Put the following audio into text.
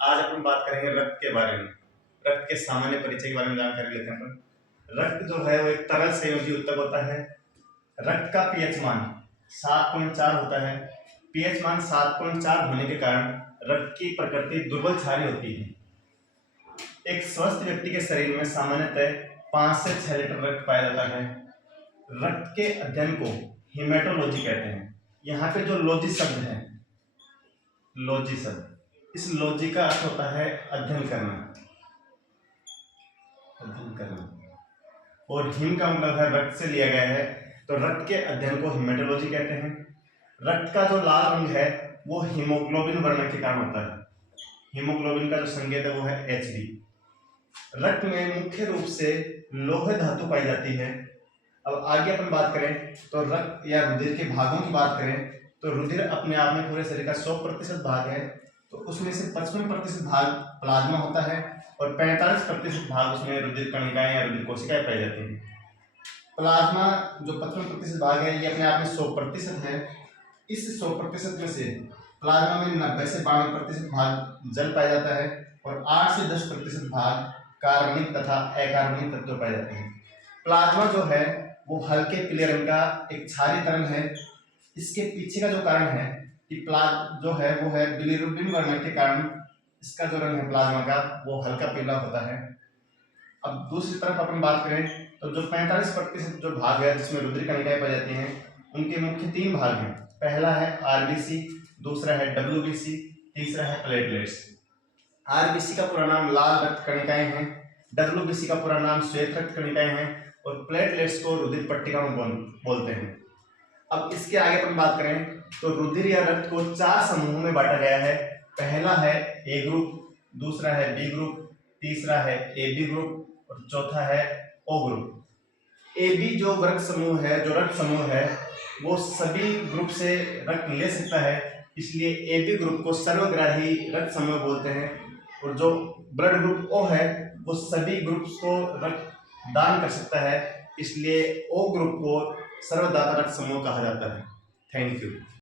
आज अपन बात करेंगे रक्त के बारे में। रक्त के सामान्य परिचय के बारे में जानकारी लेते हैं अपन। रक्त जो है वो एक तरल संयोजी ऊतक होता है। रक्त का पीएच मान 7.4 होता है। पीएच मान 7.4 होने के कारण रक्त की प्रकृति दुर्बल क्षारीय होती है। एक स्वस्थ व्यक्ति के शरीर में सामान्यतः 5 से 6 लीटर रक्त पाया जाता है। रक्त के अध्ययन को हेमेटोलॉजी कहते हैं। यहाँ पे जो लॉजी शब्द है, लॉजी शब्द, इस लॉजी का अर्थ होता है अध्ययन करना, अध्ययन करना। और हिम का मतलब है रक्त से लिया गया है, तो रक्त के अध्ययन को हेमेटोलॉजी कहते हैं। रक्त का जो लाल रंग है वो हीमोग्लोबिन वर्ण के कारण होता है। हीमोग्लोबिन का जो संकेत है वो है Hb। रक्त में मुख्य रूप से लौह धातु पाई जाती है। अब आगे अपन बात करें तो रक्त या रुधिर के भागों की बात करें तो रुधिर अपने आप में पूरे शरीर का 100% भाग है, तो उसमें से 55% भाग प्लाज्मा होता है और 45% भाग उसमें रुधिर कणिकाएं या रुधिर कोशिकाएं पाई जाती हैं। प्लाज्मा जो 55% भाग है ये अपने आप में 100% है। इस 100% में से प्लाज्मा में 90 से 92% भाग जल पाया जाता है और 8 से 10% भाग कार्बनिक तथा अकार्बनिक तत्व पाए जाते हैं। प्लाज्मा जो है वो हल्के पीले रंग का एक क्षारीय तरल है। इसके पीछे का जो कारण है कि जो है वो है बिलिरुबिन वर्ण के कारण इसका जो रंग है प्लाज्मा का वो हल्का पीला होता है। अब दूसरी तरफ अपन बात करें तो जो 45% जो भाग है जिसमें रुधिर कणिकाएं पाई जाती हैं उनके मुख्य 3 भाग हैं। पहला है आरबीसी, दूसरा है डब्ल्यूबीसी, तीसरा है प्लेटलेट्स। आरबीसी का पूरा नाम लाल रक्त कणिकाएं हैं, डब्ल्यूबीसी का पूरा नाम श्वेत रक्त कणिकाएं हैं और प्लेटलेट्स को रुधिर पट्टिका बोलते हैं। अब इसके आगे अपन बात करें तो रुधिर या रक्त को 4 समूहों में बांटा गया है। पहला है ए ग्रुप, दूसरा है बी ग्रुप, तीसरा है ए बी ग्रुप और चौथा है ओ ग्रुप। ए बी जो रक्त समूह है, जो रक्त समूह है वो सभी ग्रुप से रक्त ले सकता है, इसलिए ए बी ग्रुप को सर्वग्राही रक्त समूह बोलते हैं। और जो ब्लड ग्रुप ओ है वो सभी ग्रुप्स को रक्त दान कर सकता है, इसलिए ओ ग्रुप को सर्वदाता रक्त समूह कहा जाता है। Thank you.